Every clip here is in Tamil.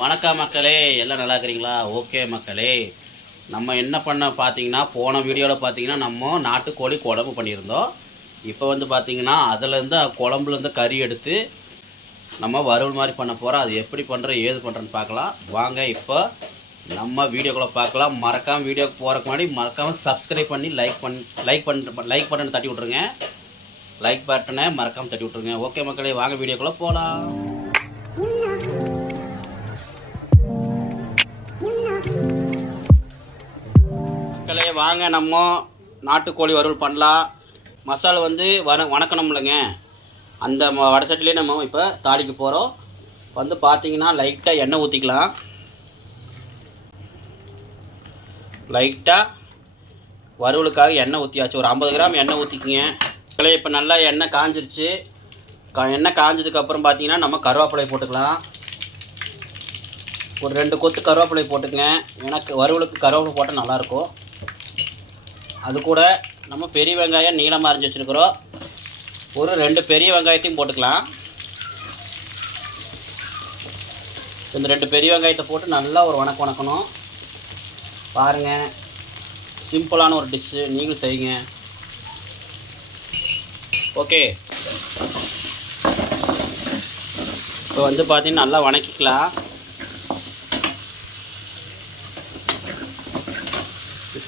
வணக்கம் மக்களே எல்லாம் நல்லா இருக்கிறீங்களா? ஓகே மக்களே. நம்ம என்ன பண்ண பார்த்தீங்கன்னா போன வீடியோவில் பார்த்தீங்கன்னா நம்ம நாட்டுக்கோழி குழம்பு பண்ணியிருந்தோம். இப்போ வந்து பார்த்தீங்கன்னா அதுலேருந்து குழம்புலேருந்து கறி எடுத்து நம்ம வறுவல் மாதிரி பண்ண போகிறோம் அது எப்படி பண்ணுறோம் ஏது பண்ணுறோன்னு பார்க்கலாம். வாங்க இப்போ நம்ம வீடியோக்குள்ளே பார்க்கலாம். மறக்காமல் வீடியோக்கு போகிறக்கு முன்னாடி மறக்காமல் சப்ஸ்கிரைப் பண்ணி லைக் பண்ணி லைக் பண்ண லைக் பட்டனை தட்டி விட்ருங்க லைக் பட்டனை மறக்காமல் தட்டி விட்ருங்க ஓகே மக்களே வாங்க வீடியோக்குள்ளே போகலாம் வாங்க நம்ம நாட்டுக்கோழி வறுவல் பண்ணலாம். மசாலா வந்து வன வணக்கணும்லங்க. அந்த ம- வடை சட்டிலே நம்ம இப்போ தாளிக்க போகிறோம் வந்து பார்த்திங்கன்னா லைட்டாக எண்ணெய் ஊற்றிக்கலாம் லைட்டாக வறுவலுக்காக எண்ணெய் ஊற்றியாச்சு ஒரு ஐம்பது கிராம் எண்ணெய் ஊற்றிக்கிங்க மக்களே இப்போ நல்லா எண்ணெய் காஞ்சிருச்சு. கா எண்ணெய் காஞ்சதுக்கப்புறம் பார்த்திங்கன்னா நம்ம கருவேப்பிலை போட்டுக்கலாம். ஒரு ரெண்டு கொத்து கருவேப்பிலை போட்டுக்கங்க. எனக்கு வறுவலுக்கு கருவேப்பிலை போட்டால் நல்லாயிருக்கும் அது கூட நம்ம பெரிய வெங்காயம் நீளமாக அரைஞ்சி வச்சுருக்குறோம். ஒரு ரெண்டு பெரிய வெங்காயத்தையும் போட்டுக்கலாம். இந்த ரெண்டு பெரிய வெங்காயத்தை போட்டு நல்லா ஒரு வணக்கம் வணக்கணும். பாருங்கள் சிம்பிளான ஒரு டிஷ்ஷு நீங்களும் செய்யுங்க. ஓகே இப்போ வந்து பார்த்தீங்கன்னா நல்லா வணக்கிக்கலாம்.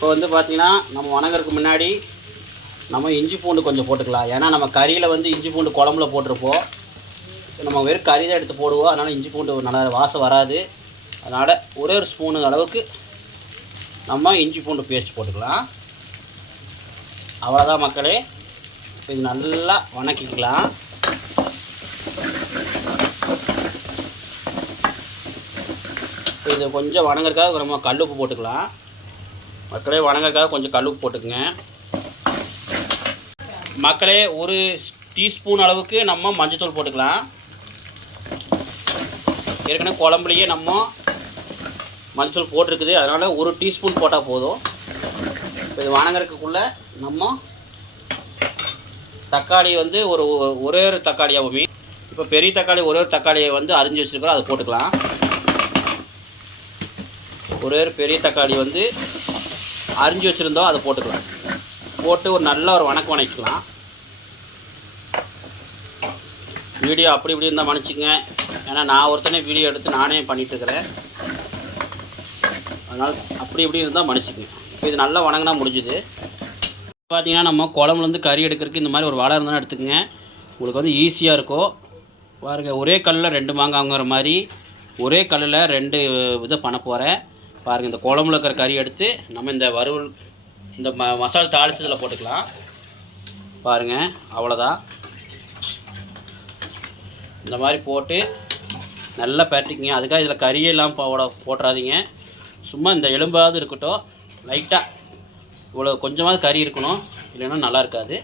இப்போ வந்து பார்த்தீங்கன்னா நம்ம வணங்குறதுக்கு முன்னாடி நம்ம இஞ்சி பூண்டு கொஞ்சம் போட்டுக்கலாம். ஏன்னா நம்ம கறியில் வந்து இஞ்சி பூண்டு குழம்புல போட்டிருப்போம். நம்ம வெறும் கறி தான் எடுத்து போடுவோம். அதனால் இஞ்சி பூண்டு நல்லா வாசம் வராது. அதனால் ஒரே ஒரு ஸ்பூனு அளவுக்கு நம்ம இஞ்சி பூண்டு பேஸ்ட் போட்டுக்கலாம். அவ்வளோதான் மக்களே. இது நல்லா வணக்கிக்கலாம். இப்போ இது கொஞ்சம் வணங்குறதுக்காக நம்ம கல்லுப்பு போட்டுக்கலாம். மக்களே வணங்கக்காக கொஞ்சம் கல்லுப்பு போட்டுக்குங்க. மக்களே ஒரு டீஸ்பூன் அளவுக்கு நம்ம மஞ்சத்தூள் போட்டுக்கலாம். ஏற்கனவே குழம்புலையே நம்ம மஞ்சள் போட்டிருக்குது. அதனால் ஒரு டீஸ்பூன் போட்டால் போதும். இப்போ இது வணங்குறதுக்குள்ளே நம்ம தக்காளி வந்து ஒரு ஒரே ஒரு தக்காளியாக இப்போ பெரிய தக்காளி ஒரே ஒரு தக்காளியை வந்து அரிஞ்சு வச்சுருக்கிறோம் அதை போட்டுக்கலாம். ஒரே ஒரு பெரிய தக்காளி வந்து அரிஞ்சு வச்சுருந்தோம் அதை போட்டுக்கலாம். போட்டு ஒரு நல்ல ஒரு வணக்கம் வணக்கிக்கலாம். வீடியோ அப்படி இப்படி இருந்தால் மன்னிச்சுங்க ஏன்னா நான் ஒருத்தனே வீடியோ எடுத்து நானே பண்ணிகிட்ருக்கிறேன் அதனால் அப்படி இப்படி இருந்தால் மன்னிச்சுக்குங்க. இப்போ இது நல்லா வணங்கினா முடிஞ்சுது. பார்த்தீங்கன்னா நம்ம குழம்புலேருந்து கறி எடுக்கிறதுக்கு இந்த மாதிரி ஒரு வாழை இருந்தாலும் எடுத்துக்கங்க. உங்களுக்கு வந்து ஈஸியாக இருக்கும். பாருங்கள் ஒரே கல்லில் ரெண்டு மாங்காங்கிற மாதிரி ஒரே கல்லில் ரெண்டு இதை பண்ண போகிறேன் பாருங்கள் இந்த குழம்புல இருக்கிற கறி எடுத்து நம்ம இந்த வறுவல் இந்த ம மசாலா தாளிச்சதில் போட்டுக்கலாம். பாருங்கள் அவ்வளோதான் இந்த மாதிரி போட்டு நல்லா பரட்டிக்கங்க. அதுக்காக இதில் கறியெல்லாம் போட போட்டுறாதீங்க. சும்மா இந்த எலும்பாவது இருக்கட்டும் லைட்டாக இவ்வளோ கொஞ்சமாவது கறி இருக்கணும். இல்லைன்னா நல்லா இருக்காது.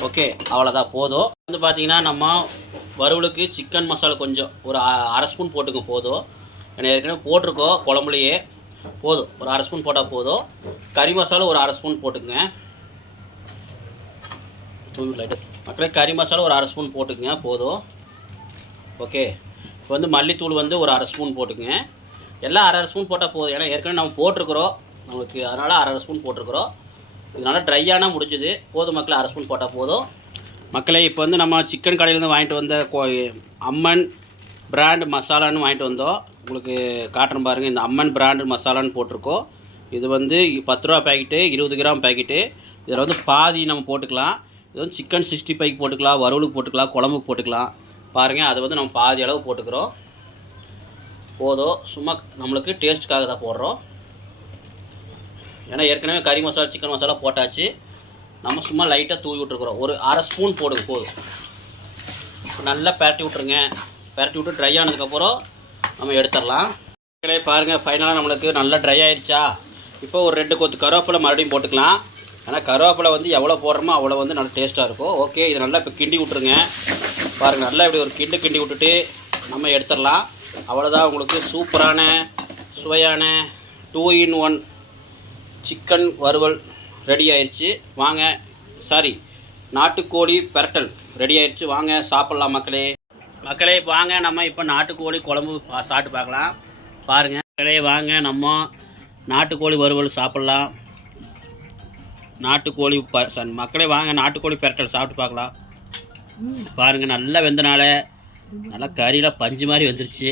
ஓகே அவ்வளோதான் போதும். வந்து பார்த்தீங்கன்னா நம்ம வறுவலுக்கு சிக்கன் மசாலா கொஞ்சம் ஒரு அ- அரை ஸ்பூன் போட்டுக்க போதும். ஏற்கனவே போட்டிருக்கோம் குழம்புலையே. போதும். ஒரு அரை ஸ்பூன் போட்டால் போதும். கறி மசாலா ஒரு அரை ஸ்பூன் போட்டுங்க லைட்டு மக்களே கறி மசாலா ஒரு அரை ஸ்பூன் போட்டுக்குங்க. போதும். ஓகே. இப்போ வந்து மல்லித்தூள் வந்து ஒரு அரை ஸ்பூன் போட்டுக்குங்க. எல்லாம் அரை அரை ஸ்பூன் போட்டால் போதும். ஏன்னா ஏற்கனவே நம்ம போட்டிருக்கிறோம். நமக்கு அதனால் அரை அரை ஸ்பூன் போட்டிருக்கிறோம். இதனால் ட்ரையான முடிஞ்சுது. போதும் மக்களை அரை ஸ்பூன் போட்டால் போதும். மக்களே இப்போ வந்து நம்ம சிக்கன் கடையிலேருந்து வாங்கிட்டு வந்த கோ- அம்மன் பிராண்ட் மசாலான்னு வாங்கிட்டு வந்தோம். உங்களுக்கு காட்டுறேன் பாருங்கள் இந்த அம்மன் பிராண்டு மசாலான்னு போட்டிருக்கோம். இது வந்து பத்து ரூபா பேக்கெட்டு இருபது கிராம் பேக்கெட்டு இதில் வந்து பாதி நம்ம போட்டுக்கலாம். இது வந்து சிக்கன் சிக்ஸ்டி ஃபைவ் போட்டுக்கலாம் வறுவலுக்கு போட்டுக்கலாம் குழம்புக்கு போட்டுக்கலாம். பாருங்கள் அது வந்து நம்ம பாதி அளவு போட்டுக்கிறோம். போதும். சும்மா நம்மளுக்கு டேஸ்ட்டுக்காக தான் போடுறோம். ஏன்னா ஏற்கனவே கறி மசாலா சிக்கன் மசாலா போட்டாச்சு. நம்ம சும்மா லைட்டாக தூவி விட்ருக்குறோம் ஒரு அரை ஸ்பூன் போடுங்க போதும். நல்லா பரட்டி விட்ருங்க பரட்டி விட்டு ட்ரை ஆனதுக்கப்புறம் நம்ம எடுத்துடலாம். மக்களே பாருங்கள் ஃபைனலாக நம்மளுக்கு நல்லா ட்ரை ஆயிடுச்சா இப்போ ஒரு ரெண்டு கொத்து கருவேப்பிலை மறுபடியும் போட்டுக்கலாம். ஆனால் கருவேப்பிலை வந்து எவ்வளோ போடுறோமோ அவ்வளோ வந்து நல்லா டேஸ்ட்டாக இருக்கும். ஓகே இது நல்லா இப்போ கிண்டி விட்ருங்க பாருங்கள் நல்லா இப்படி ஒரு கிண்டு கிண்டி விட்டுட்டு நம்ம எடுத்துடலாம். அவ்வளோதான் உங்களுக்கு சூப்பரான சுவையான டூ இன் ஒன் சிக்கன் வறுவல் ரெடி ஆயிடுச்சு வாங்க சாரி நாட்டுக்கோழி பெரட்டல் ரெடி ஆயிடுச்சு வாங்க சாப்பிட்லாம் மக்களே. மக்களே வாங்க நம்ம இப்போ நாட்டுக்கோழி குழம்பு பா சாப்பிட்டு பார்க்கலாம். பாருங்கள் மக்களே வாங்க நம்ம நாட்டுக்கோழி வறுவல் சாப்பிட்லாம். நாட்டுக்கோழி ப மக்களே வாங்க நாட்டுக்கோழி பெரட்டல் சாப்பிட்டு பார்க்கலாம். பாருங்கள் நல்லா வெந்தனால நல்லா கறியெலாம் பஞ்சு மாதிரி வெந்துருச்சு.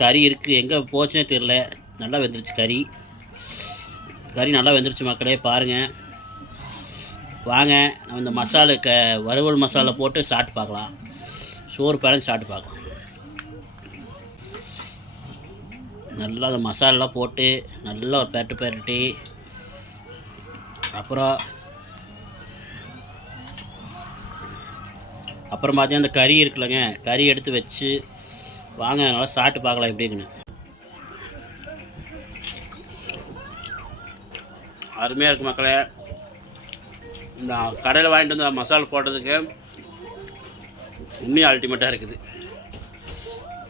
கறி இருக்குது எங்கே போச்சுன்னே தெரில நல்லா வெந்துருச்சு கறி. கறி நல்லா வெந்துருச்சு மக்களே பாருங்கள் வாங்க நம்ம இந்த மசாலா க வறுவல் மசாலா போட்டு சாப்பிட்டு பார்க்கலாம். சோறு பழம் சாப்பிட்டு பார்க்கலாம். நல்லா அந்த மசாலாலாம் போட்டு நல்லா ஒரு பெரட்டு பெரட்டி. அப்புறம் அப்புறம் பார்த்தீங்கன்னா அந்த கறி இருக்குல்லங்க கறி எடுத்து வச்சு வாங்க நல்லா சாப்பிட்டு பார்க்கலாம் எப்படிங்கன்னு அருமையாக இருக்குது மக்களே. இந்த கடையில் வாங்கிட்டு வந்து மசாலா போட்டதுக்கு உண்மையாக அல்டிமேட்டாக இருக்குது.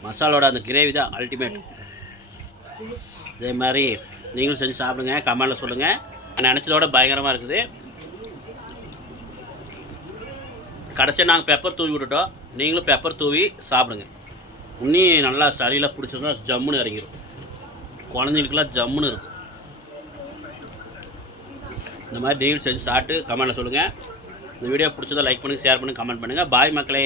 மசாலோட அந்த கிரேவி தான் அல்டிமேட் இதே மாதிரி நீங்களும் செஞ்சு சாப்பிடுங்க கமெண்டில் சொல்லுங்கள் நினச்சதோட பயங்கரமாக இருக்குது. கடைசியாக நாங்கள் பெப்பர் தூவி விட்டுட்டோம். நீங்களும் பெப்பர் தூவி சாப்பிடுங்க. உன்னி நல்லா சளியில் பிடிச்சிருந்தா ஜம்முன்னு இறங்கிடும் குழந்தைங்களுக்குலாம் ஜம்முன்னு இருக்கும். இந்த மாதிரி நீங்களும் செஞ்சு சாப்பிட்டு கமெண்டில் சொல்லுங்கள் இந்த வீடியோ பிடிச்சதோ லைக் பண்ணுங்கள் ஷேர் பண்ணுங்கள் கமெண்ட் பண்ணுங்கள் பாய் மக்களே.